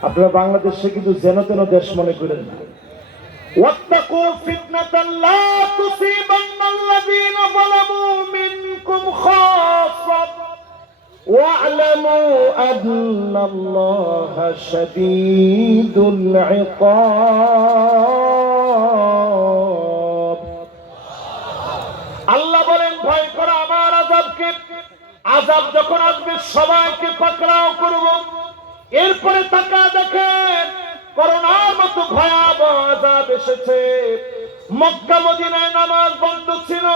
আপনারা বাংলাদেশে কিন্তু যেন তেন দেশ মনে করেন না। ওয়াত্তাকু ফিতনাতান লা তুসিবান্নাল্লাযীনা যালামু মিনকুম খাসসা ওয়া'লামু আন্নাল্লাহা শাদীদুল ইকাব। আল্লাহ বলেন, ভয় করো আমার আযাবকে। আযাব যখন আসবে সবাইকে পাকড়াও করব। এরপরে তাকা দেখেন করোনার মতো ভয়াবহ আযাব এসেছে। মক্কা মদিনায় নামাজ বন্ধ ছিল,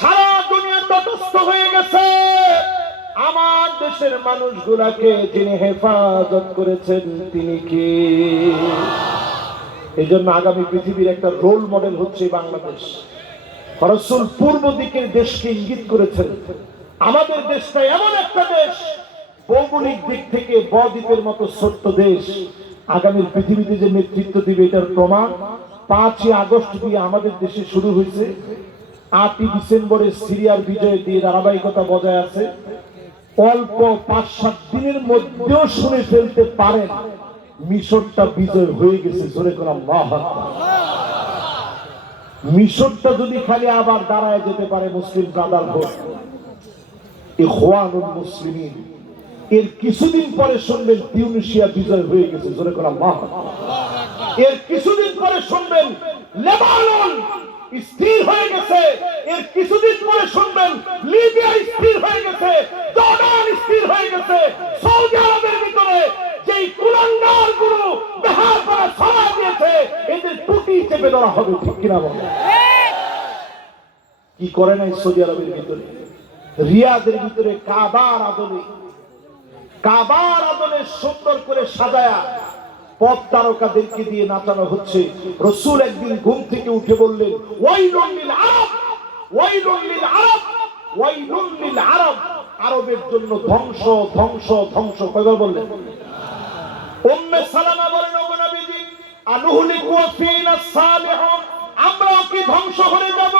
সারা দুনিয়া তটস্থ হয়ে গেছে। আমার দেশের মানুষগুলাকে যিনি হেফাজত করেছেন তিনি কে? এই জন্য আগামী পৃথিবীর একটা রোল মডেল হচ্ছে বাংলাদেশ। রাসূল পূর্ব দিকের দেশকে ইঙ্গিত করেছেন। আমাদের দেশটা এমন একটা দেশ, ভৌগোলিক দিক থেকে বদ্বীপের মতো ছোট্ট দেশ, আগামী পৃথিবীতে যে নেতৃত্ব দিবে এটার প্রমাণ 5ই আগস্ট দিয়ে আমাদের দেশে শুরু হয়েছে। 8ই ডিসেম্বরে সিরিয়ার বিজয় দিয়ে ধারাবাহিকতা বজায় আছে। অল্প 5-7 দিনের মধ্যেও শুনে ফেলতে পারেন মিশরটা বিজয় হয়ে গেছে। জোরে করে আল্লাহু আকবার। মিশরটা যদি খালি আবার দাঁড়ায় যেতে পারে মুসলিম ব্রাদারহুড, ইখওয়ানুল মুসলিমিন, এর কিছুদিন পরে শুনবেন তিউনিসিয়া বিজয় হয়ে গেছে। জোরে করে আল্লাহু আকবার। এর কিছুদিন পরে শুনবেন লেবানন স্থির হয়ে গেছে। এর কিছুদিন পরে শুনবেন লিবিয়া স্থির হয়ে গেছে, জর্ডান স্থির হয়ে গেছে। সৌদি আরবের ভিতরে যেই কুলাঙ্গার গুরু বেহার করা ছড়া দিয়েছে, এদের টুটি চেপে ধরা হবে। ঠিক কিনা বলেন? কি করে নাই সৌদি আরবের ভিতরে? রিয়াদের ভিতরে কাবার আদলে সুন্দর করে সাজায়া পথ তারকাদেরকে দিয়ে নাচানো হচ্ছে। রাসূল একদিন ঘুম থেকে উঠে বললেন, ওয়াইলুন লিল আরব, ওয়াইলুন লিল আরব, ওয়াইলুন লিল আরব। আরবের জন্য ধ্বংস ধ্বংস ধ্বংস। কয়বার বললেন? উম্মে সালামা বলেন, ওগো নবীজি, আনুহলিকু ফিনা সালিহুন, আমরাও কি ধ্বংস হয়ে যাব?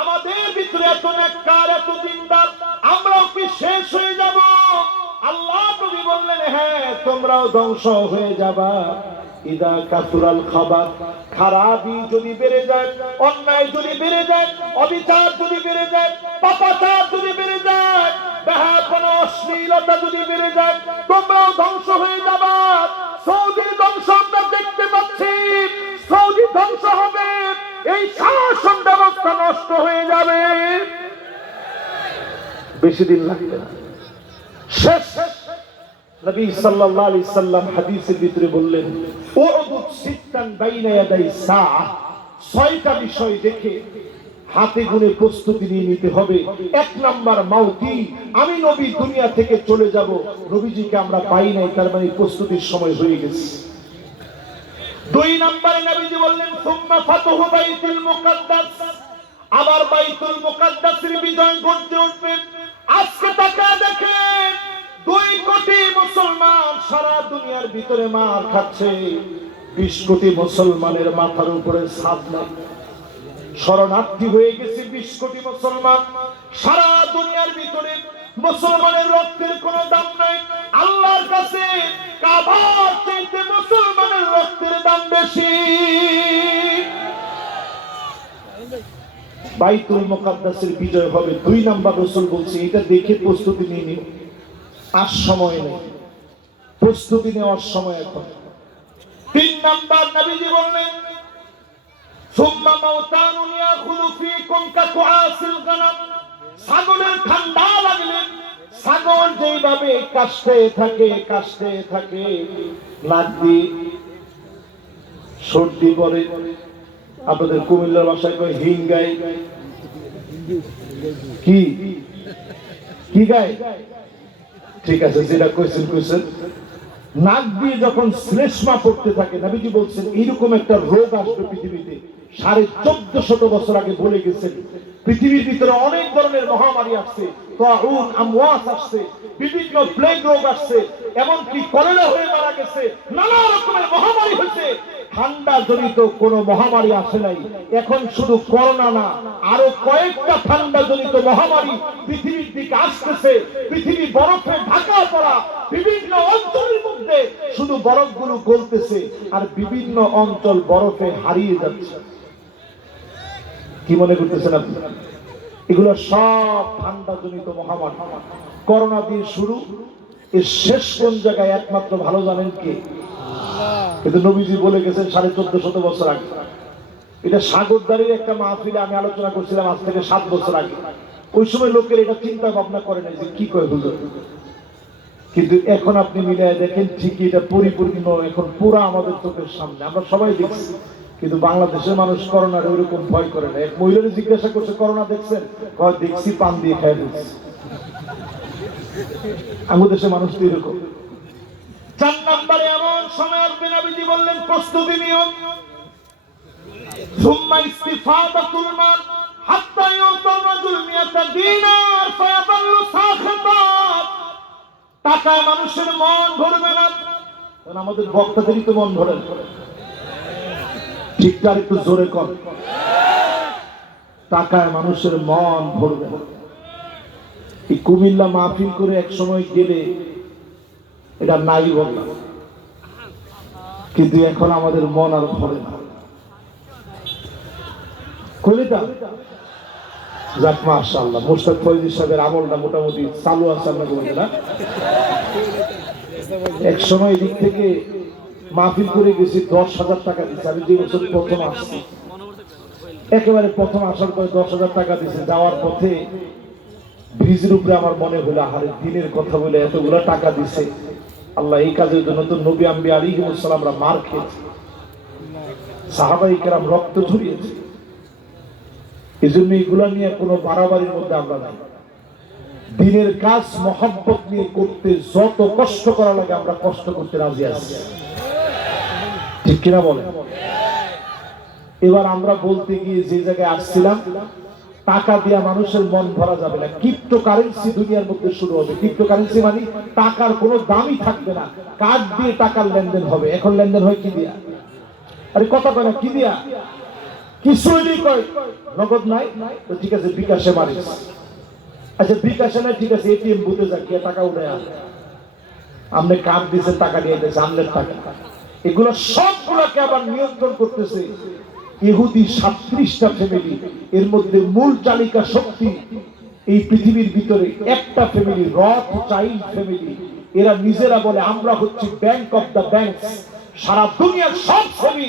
আমাদের ভিতরে এত নেককার, এত দিনদার, আমরাও কি শেষ হয়ে যাব? আল্লাহ নবী বললেন, হ্যাঁ, তোমরাও ধ্বংস হয়ে যাবা। ইদা কাসুরাল খাবার, খারাপি যদি বেড়ে যায়, অন্যায় যদি বেড়ে যায়, অবিচার যদি বেড়ে যায়, পাপাচার যদি বেড়ে যায়, বেহায়াপনা অশ্লীলতা যদি বেড়ে যায়, তোমরাও ধ্বংস হয়ে যাবা। সৌদির ধ্বংস আমরা দেখতে পাচ্ছি। সৌদি ধ্বংস হবে, এই শাসন ব্যবস্থা নষ্ট হয়ে যাবে। বেশি দিন লাগবে না, শেষ। নবী সাল্লাল্লাহু আলাইহি সাল্লাম হাদিসের ভিতরে বললেন, উদুদ সিত্তান বাইনা ইয়াদাই সাআ, 6টা বিষয় দেখে হাতে গুনে প্রস্তুতি নিয়ে নিতে হবে। 1 নাম্বার মাউতি, আমি নবী দুনিয়া থেকে চলে যাব। নবীজিকে আমরা পাই নাই, তার মানে প্রস্তুতির সময় হয়ে গেছে। 2 নম্বরে নবীজি বললেন, সুম্মা ফাতহু বাইতুল মুকাদ্দাস, আবার বাইতুল মুকাদ্দাসের বিজয় ঘটতে উঠবে। আজকে তাকা দেখেন 2 কোটি মুসলমান সারা দুনিয়ার ভিতরে মার খাচ্ছে। 20 কোটি মুসলমানের মাথার উপরে ছাদ নাই, শরণার্থী হয়ে গেছে 20 কোটি মুসলমান। সারা দুনিয়ার ভিতরে মুসলমানের রক্তের কোনো দাম নাই। আল্লাহর কাছে কাবার চাইতে মুসলমানের রক্তের দাম বেশি। বাইতুল মুকাদ্দাসের বিজয় হবে। 2 নাম্বার রাসূল বলছে, এটা দেখে প্রস্তুতি নিয়ে নিন। আর সময় নেই, প্রস্তুতি নেওয়ার সময় এখন। 3 নাম্বার নবীজি বললেন, সুম্মা মাউতানুন ইয়াখুলু ফীকুম কাকুআসিল গানাম, ছাগলের ঠান্ডা লাগলে ছাগল যেভাবে কাশতে থাকে, নাক দিয়ে সর্দি পড়ে, আপনাদের কুমিল্লার ভাষায় কয় হিঙ্গাই, কি কি গায়? ঠিক আছে, যেটা কইছেন। নাক দিয়ে যখন শ্লেষ্মা পড়তে থাকে, নবীজি বলছেন এইরকম একটা রোগ আসবে পৃথিবীতে। 1450 বছর আগে বলে গেছেন, পৃথিবীর ভিতরে অনেক ধরনের মহামারী আসছে, তাউন, আমওয়াস আসছে, বিভিন্ন প্লেগ রোগ আসছে, এমনকি কলেরা হয়ে মারা গেছে, নানা রকমের মহামারী হয়েছে। ঠান্ডা জনিত কোন মহামারী আসে নাই। এখন শুধু করোনা না, আরো কয়েকটা ঠান্ডা জনিত মহামারী পৃথিবীর দিকে আসতেছে। পৃথিবী বরফে ঢাকা পড়া, বিভিন্ন অঞ্চলের মধ্যে শুধু বরফগুলো গলতেছে আর বিভিন্ন অঞ্চল বরফে হারিয়ে যাচ্ছে। কি মনে করতেছেন আপনি? এগুলো সব ঠান্ডা জনিত মহামারী। করোনা দিয়ে শুরু, এর শেষ কোন জায়গায় একমাত্র ভালো জানেন কে? কিন্তু নবীজি বলে গেছেন 1450 বছর আগে। এটা সাগরদারির একটা মাহফিলে আমি আলোচনা করছিলাম আজ থেকে 7 বছর আগে। ওই সময় লোকের এটা চিন্তা ভাবনা করে নাই যে কি কয় হুজুর, কিন্তু এখন আপনি মিলিয়ে দেখেন ঠিকই এটা পরিপূর্ণ এখন পুরা আমাদের চোখের সামনে, আমরা সবাই দেখছি। কিন্তু বাংলাদেশের মানুষ করোনার ওইরকম ভয় করে না। এক মহিলারে জিজ্ঞাসা করছে করোনা দেখছেন, দেখছি, পান দিয়ে খাই দিচ্ছি। আমাদের দেশের মানুষ তো এরকম। 4 নম্বরে এমন সময় আসবে, নবীজি বললেন প্রস্তুতি নিয়ম। সুম্মা ইস্তিফাদাতুল মাল হাত্তা ইউতার রাজুল মিয়াতা দিনার ফায়াদাল্লু সাখিতাত। টাকায় মানুষের মন ভরবে না। কারণ আমাদের বক্তাদেরই তো মন ভরে। ঠিকঠাক একটু জোরে কর। টাকায় মানুষের মন ভরবে না। এই কুমিল্লা মাহফিল করে এক সময় গেলে এটা নাই বললাম, কিন্তু এখন আমাদের মন আর ভরে না। কলিতা যাক মাশাআল্লাহ, মুশতাক ফয়জী সাহেবের আমলটা মোটামুটি চালু আছে। আমরা বলবো না, এক সময় দিক থেকে মাহফিল করে গেছি 10,000 টাকা দিচ্ছে। আমি যে বছর প্রথম আসছি, একেবারে প্রথম আসার পরে 10,000 টাকা দিচ্ছে। যাওয়ার পথে ব্রিজের উপরে আমার মনে হলো আরে দিনের কথা বলে এতগুলো টাকা দিছে, আল্লাহ এই কাজের জন্য তো নবী আম্বিয়া আলাইহিস সালামরা মার খেয়েছে, সাহাবায়ে কেরাম রক্ত ঝরিয়েছে। এই জন্য এগুলা নিয়ে কোনো বাড়াবাড়ির মধ্যে আমরা নাই। দিনের কাজ মহব্বত নিয়ে করতে যত কষ্ট করা লাগে আমরা কষ্ট করতে রাজি আছি, ঠিক কিনা বলেন? এবার আমরা বলতে গিয়ে যে জায়গায় আসছিলাম, টাকা দিয়া মানুষের মন ভরা যাবে না। ক্রিপ্টোকারেন্সি দুনিয়ার মধ্যে শুরু হবে। ক্রিপ্টোকারেন্সি মানে টাকার কোনো দামই থাকবে না, কার্ড দিয়ে টাকার লেনদেন হবে। এখন লেনদেন হয় কি দিয়া? আরে কথা কয় না, কি দিয়া? কিছুই কয় নগদ নাই তো ঠিক আছে বিকাশে মারিস। আচ্ছা বিকাশে নাই, ঠিক আছে এটিএম বুথে যা, গিয়ে টাকা উঠে আন। আপনি কার্ড দিয়েছেন, টাকা দিয়ে দিয়েছে, আমনের টাকা। এগুলো সবগুলোকে আবার নিয়ন্ত্রণ করতেছে ইহুদি 37টা ফ্যামিলি। এর মধ্যে মূল চালিকা শক্তি এই পৃথিবীর ভিতরে একটা ফ্যামিলি, রথ চাইল্ড ফ্যামিলি। এরা নিজেরা বলে আমরা হচ্ছে ব্যাংক অফ দ্য ব্যাংকস। সারা দুনিয়ার সব শ্রেণী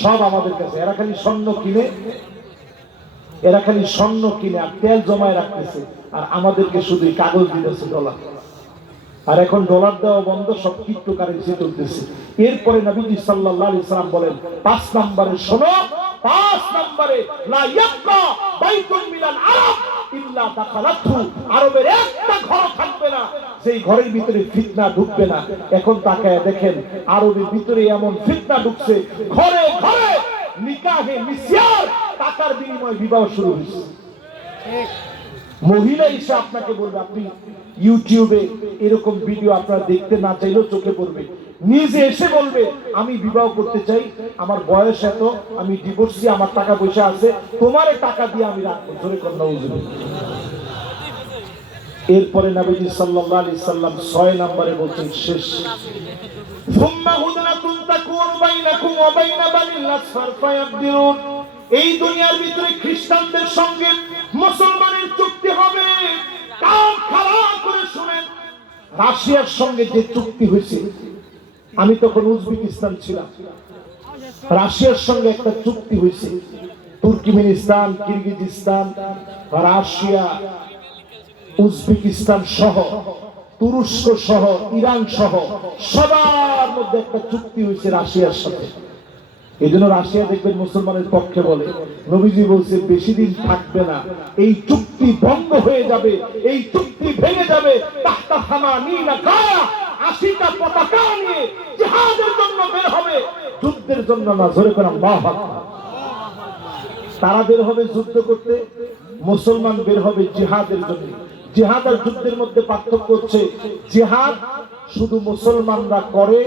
সব আমাদের কাছে। এরা খালি স্বর্ণ কিনে, এরা খালি স্বর্ণ কিনে আর তেল জমায় রাখতেছে, আর আমাদেরকে শুধু কাগজ দিতেছে ডলার। আর এখন ডলার দেওয়া বন্ধ, সব ক্রিপ্টোকারেন্সি চলতেছে। এরপরে নবীজি সাল্লাল্লাহু আলাইহি সাল্লাম বলেন 5 নম্বরে শোনো, 5 নম্বরে লা ইয়াবকা বাইতুন মিনাল আরব ইল্লা দাখালাতহু। আরবের একটা ঘর থাকবে না সেই ঘরের ভিতরে ফিতনা ঢুকবে না। এখন তাকায় দেখেন আরবের ভিতরে এমন ফিতনা ঢুকছে, ঘরে ঘরে নিকাহে মিসিয়ার, টাকার বিনিময়ে বিবাহ শুরু হয়েছে। মহিলা এসে আপনাকে বলবে, আপনি ইউটিউবে এরকম ভিডিও আপনারা দেখতে না চাইলেও চোখে পড়বে, নিজে এসে বলবে আমি বিবাহ করতে চাই, আমার বয়স এত, আমি ডিভোর্সি, আমার টাকা পয়সা আছে, তোমার টাকা দিয়ে আমি রাখবো। ধরে কন্যা উজুর। এরপরে নবীজি সাল্লাল্লাহু আলাইহি সাল্লাম 6 নম্বরে বলছেন শেষ, সুম্মা হুদনাতুন তাকুনু বাইনাকুম ওয়া বাইনা বানিল আসফার ফায়াবদিরুন। এই দুনিয়ার ভিতরে খ্রিস্টানদের সঙ্গে মুসলমানের চুক্তি হবে। কান খাড়া করে শুনেন, রাশিয়ার সঙ্গে যে চুক্তি হয়েছে, আমি তখন উজবেকিস্তান ছিলাম, রাশিয়ার সঙ্গে একটা চুক্তি হয়েছে। তুর্কমেনিস্তান, কিরগিজস্তান, রাশিয়া, উজবেকিস্তান সহ, তুরস্ক সহ, ইরান সহ সবার মধ্যে একটা চুক্তি হয়েছে রাশিয়ার সাথে। এই জন্য রাশিয়া দেখবেন মুসলমানের পক্ষে বলে। নবীজি বলছে বেশি দিন থাকবে না, এই চুক্তি ভঙ্গ হয়ে যাবে, এই চুক্তি ভেঙে যাবে। তাহতা সামানিনা গায়া, 80টা পতাকা নিয়ে জিহাদের জন্য বের হবে, যুদ্ধের জন্য না। জোরে করে আল্লাহু আকবার। তারা বের হবে যুদ্ধ করতে, মুসলমান বের হবে জিহাদের জন্য। জিহাদ আর যুদ্ধের মধ্যে পার্থক্য হচ্ছে, জিহাদ শুধু মুসলমানরা করে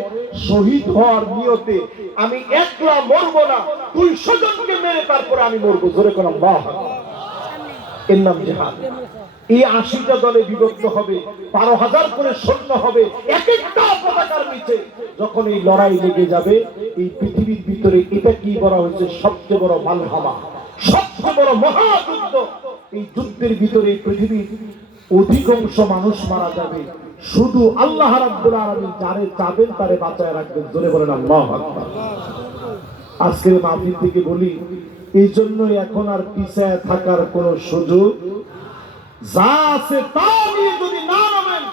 শহীদ হওয়ার নিয়তে আমি একলা মরবো না, 200 জনকে মেরে তারপরে আমি মরবো। জোরে কোন আল্লাহু আকবার। এর নাম জিহাদ। এই 80টা দলে বিভক্ত হবে, 12,000 করে সৈন্য হবে, এক একটা পতাকার নিচে যখন এই লড়াই লেগে যাবে, এই পৃথিবীর ভিতরে এটা কি বলা হচ্ছে, সবচেয়ে বড় মালহামা, সবচেয়ে বড় মহাযুদ্ধ। এই যুদ্ধের ভিতরে পৃথিবীর অধিকাংশ মানুষ মারা যাবে, শুধু আল্লাহ রাব্বুল আলামিন যারে চাবেন তারে বাঁচায় রাখবেন। জোরে বলেন আল্লাহু আকবার। আজকের মাহফিল থেকে বলি, এই জন্যই এখন আর পিছায় থাকার কোনো সুযোগ, যা আছে তা নিয়ে যদি না নামেন,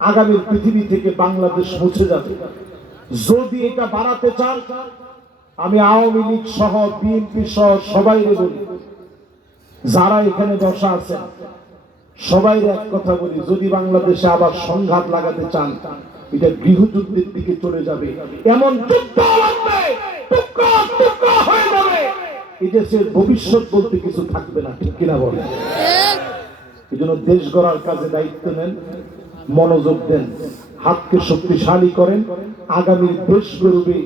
আগামী পৃথিবী থেকে বাংলাদেশ মুছে যাবে। যদি এটা বাড়াতে চান, আমি আওয়ামী লীগ সহ বিএনপি সহ সবাই বলি, যারা এখানে বসা আছেন সবাই এক কথা বলি, যদি বাংলাদেশে আবার সংঘাত লাগাতে চান, এটা গৃহযুদ্ধের দিকে চলে যাবে। এমন যুদ্ধ লাগবে, টুকরা টুকরা হয়ে যাবে, এই দেশের ভবিষ্যৎ বলতে কিছু থাকবে না। ঠিক কিনা বলেন? এই জন্য দেশ গড়ার কাজে দায়িত্ব নেন, মনোযোগ দেন, হাতকে শক্তিশালী করেন। আগামী দেশ গড়বে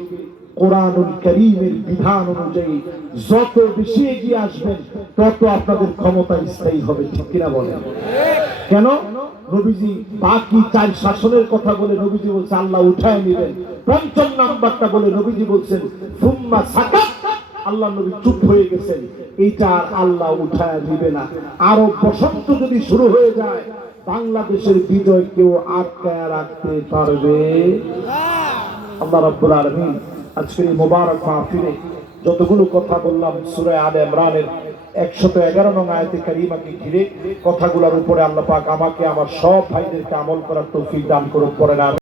কোরআনুল কারীমের বিধান অনুযায়ী। যত বেশি এগিয়ে আসবেন তত আপনাদের ক্ষমতা স্থায়ী হবে। ঠিক কিনা বলেন? কেন? নবীজি বাকি 4 শাসনের কথা বলে নবীজি বলছে আল্লাহ উঠায় নেবেন, 5ম নাম্বারটা বলে নবীজি বলছেন সুম্মা সাকাত, আল্লাহ নবী চুপ হয়ে গেছেন, এইটা আর আল্লাহ উঠায় দিবে না। আরো বসন্ত যদি শুরু হয়ে যায়, বাংলাদেশের বিজয় কেউ আটকায় রাখতে পারবে? আল্লাহ রাব্বুল আলামিন আজকের এই মোবারক মাহফিলে যতগুলো কথা বললাম, সূরা আলে ইমরানের 111 নং আয়াতে কারিমাকে ঘিরে কথাগুলোর উপরে আল্লাহ পাক আমাকে আমার সব ভাইদেরকে আমল করার তৌফিক দান করুন। পড়েন।